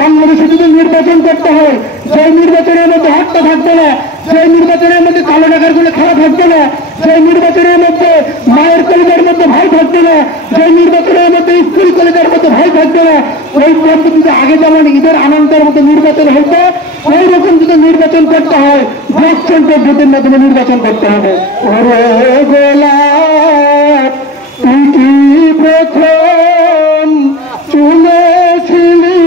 বাংলাদেশে যদি নির্বাচন করতে হয়, সেই নির্বাচনের মধ্যে হত্যা থাকবে না, সেই নির্বাচনের মধ্যে কালো টাকার কোনো খেলা থাকবে না, সেই নির্বাচনের মধ্যে মায়ের কলেজের মধ্যে ভয় থাকবে না, সেই নির্বাচনের মধ্যে স্কুল কলেজের মধ্যে ভয় থাকবে না। ওই পদ্ধতিতে আগে যেমন ঈদের আনন্দের মতো নির্বাচন হতো, ওই রকম যদি নির্বাচন করতে হয় ভোটচন পদ্ধতির মাধ্যমে নির্বাচন করতে হবে। তুই কি প্রথম চুলেছিলি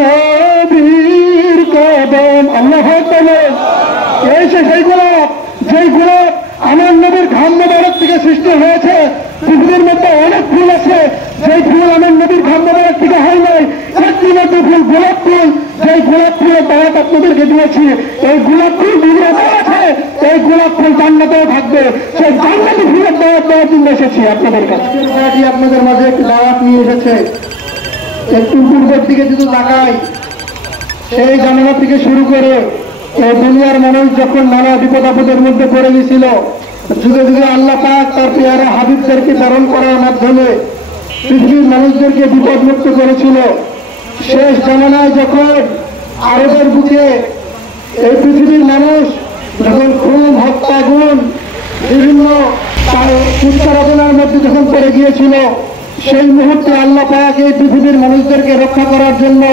নবীর কদম, আল্লাহ এসে সেই গোলাপ, যেই গোলাপ আমার নবীর ঘাম মোবারক থেকে সৃষ্টি হয়েছে। পৃথিবীর মধ্যে অনেক ফুল আছে, যেই ফুল আমার নবীর ঘাম মোবারক থেকে হয় নাই। একটি ফুল গোলাপ ফুল, যেই গোলাপ ফুলের দাওয়াত আপনাদেরকে দিয়েছি। এই গোলাপ ফুল বিভিন্ন আছে, এই গোলাপ ফুল জান্নাতেও থাকবে। সেই জান্নাতি ফুলের দাওয়াত দেওয়ার জন্য এসেছি আপনাদের কাছে। আপনাদের মাঝে একটি দাওয়াত নিয়ে এসেছে। একটু পূর্বের দিকে যদি তাকাই, সেই জামানা থেকে শুরু করে এই দুনিয়ার মানুষ যখন নানা বিপদ আপদের মধ্যে পড়ে গেছিল, যুগে যুগে আল্লাহ পাক তার পেয়ারা হাবিবদেরকে প্রেরণ করার মাধ্যমে পৃথিবীর মানুষদেরকে বিপদ মুক্ত করেছিল। শেষ জামানায় যখন আরবের বুকে এই পৃথিবীর মানুষ যখন খুন, হত্যা, গুণ বিভিন্ন উচ্চারণার মধ্যে যখন পড়ে গিয়েছিল, সেই মুহূর্তে আল্লাহ পাক এই পৃথিবীর মানুষদেরকে রক্ষা করার জন্য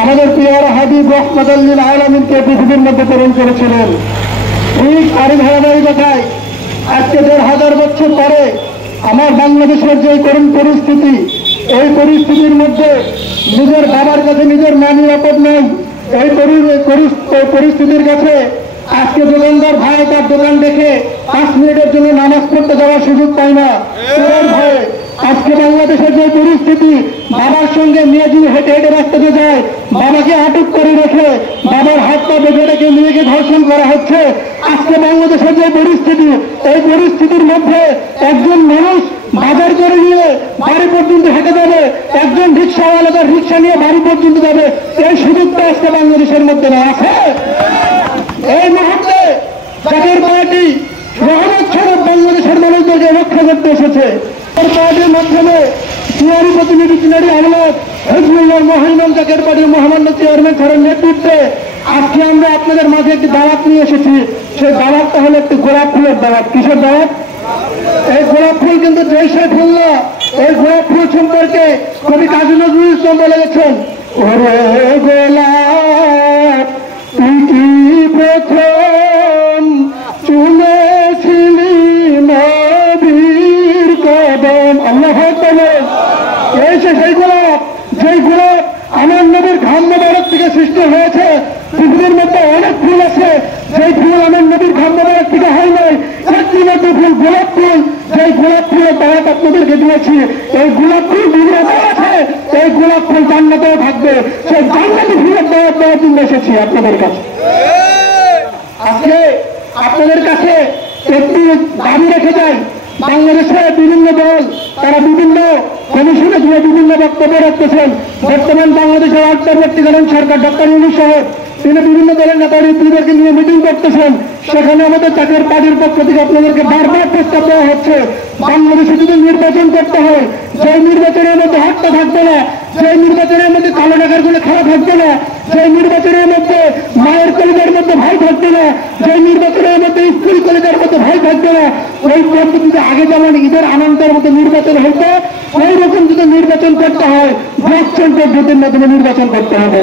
আমাদের পেয়ারা হাবিব রহমাতুল লিল আলামিনকে পৃথিবীর মধ্যে প্রেরণ করেছিলেন। ঠিক তারই ধারাবাহিকতায় আজকে ১৫০০ বছর পরে আমার বাংলাদেশের যে করুণ পরিস্থিতি, এই পরিস্থিতির মধ্যে নিজের বাবার কাছে নিজের মা নিরাপদ নেই। এই পরিস্থিতির কাছে আজকে দোকানদার ভাই তার দোকান দেখে 5 মিনিটের জন্য নামাজ পড়তে যাওয়ার সুযোগ পায় না, চোরের ভয়ে। আজকে বাংলাদেশের যে পরিস্থিতি, বাবার সঙ্গে মেয়ে যদি হেঁটে হেঁটে রাস্তাতে যায়, বাবাকে আটক করে রেখে বাবার হাত পা বেঁধে রেখে মেয়েকে ধর্ষণ করা হচ্ছে। আজকে বাংলাদেশের যে পরিস্থিতি, এই পরিস্থিতির মধ্যে একজন মানুষ বাজার করে নিয়ে বাড়ি পর্যন্ত হেঁটে যাবে, একজন রিক্সাওয়ালা তার রিক্সা নিয়ে বাড়ি পর্যন্ত যাবে, এই সুযোগটা আজকে বাংলাদেশের মধ্যে না আছে। এই মুহূর্তে জাতীয় পার্টি রহমত স্বরূপ বাংলাদেশের মানুষদেরকে রক্ষা করতে এসেছে। পার্টির মাধ্যমে সিআরি প্রতিনিধি সিনারি আহমদ হিজবুল্লাহ মহিমান জাতীয় পার্টির মহামান্য চেয়ারম্যান স্যারের নেতৃত্বে আজকে আমরা আপনাদের মাঝে একটি দাওয়াত নিয়ে এসেছি। সেই দাওয়াতটা হলো একটি গোলাপ ফুলের দাওয়াত। কিসের দাওয়াত? এই গোলাপ ফুল কিন্তু জয়সে ফুল না। এই গোলাপ ফুল সম্পর্কে কবি কাজী নজরুল ইসলাম বলে গেছেন, ওরে গোলাপ তুই কি প্রথম চুলেছিলি নবীর কদম, আল্লাহ এসে সেই গোলাপ, যেই গোলাপ আমার নবীর ঘাম মোবারক থেকে সৃষ্টি হয়েছে। পৃথিবীর মধ্যে অনেক ফুল আছে, যেই ফুল আমার নবীর ঘাম মোবারক থেকে হয় নাই। একটি ফুল গোলাপ ফুল, যেই গোলাপ ফুলের দাওয়াত আপনাদেরকে দিয়েছি। এই গোলাপ ফুল বিভিন্ন আছে, এই গোলাপ ফুল জান্নাতেও থাকবে। সেই জান্নাতি ফুলের দাওয়াত দেওয়ার জন্য এসেছি আপনাদের কাছে। আজকে আপনাদের কাছে একটি দাবি রেখে যাই। বাংলাদেশের বিভিন্ন দল তারা বিভিন্ন কমিশনে দিয়ে বিভিন্ন বক্তব্য রাখতেছেন। বর্তমান বাংলাদেশের অন্তর্বর্তীকালীন সরকার ডক্টর ইউনূস সাহেব তিনি বিভিন্ন দলের নেতাদেরকে নিয়ে মিটিং করতেছেন। সেখানে আমাদের জাতীয় পার্টির পক্ষ থেকে আপনাদেরকে বারবার প্রস্তাব দেওয়া হচ্ছে, বাংলাদেশে যদি নির্বাচন করতে হয়, যে নির্বাচনের মধ্যে হত্যা থাকবে না, যে নির্বাচনের মধ্যে কালো টাকার কোনো খেলা থাকবে না, যে নির্বাচনের মধ্যে মায়ের কলেজের মধ্যে ভয় থাকবে না, যে নির্বাচনের মধ্যে স্কুল কলেজের মধ্যে ভয় থাকবে না। ওই পদ্ধতিতে আগে যেমন ঈদের আনন্দের মতো নির্বাচন হতো, ওই রকম যদি নির্বাচন করতে হয় ভোটচন পদ্ধতির মাধ্যমে নির্বাচন করতে হবে।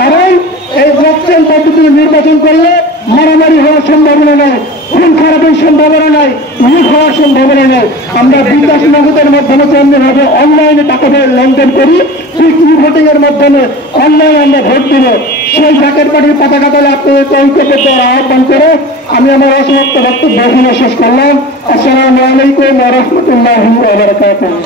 কারণ এই ভোটচন পদ্ধতিতে নির্বাচন করলে মারামারি হওয়ার সম্ভাবনা নেই, খুন খারাপের সম্ভাবনা নাই, লুট হওয়ার সম্ভাবনা নেই। আমরা বিকাশ নগদের মাধ্যমে কেন্দ্রভাবে অনলাইনে টাকা লেনদেন করি, সিকিউরিটি ভোটিং এর মাধ্যমে অনলাইনে আমরা ভোট দিব। সেই জাতীয় পার্টির পতাকা দলে আপনাদেরকে ঐক্যবদ্ধ করার আহ্বান করে আমি আমার অসমাপ্ত বক্তব্য এখানে শেষ করলাম। আসসালামু আলাইকুম ওয়া রাহমাতুল্লাহি ওয়া বারাকাতুহু।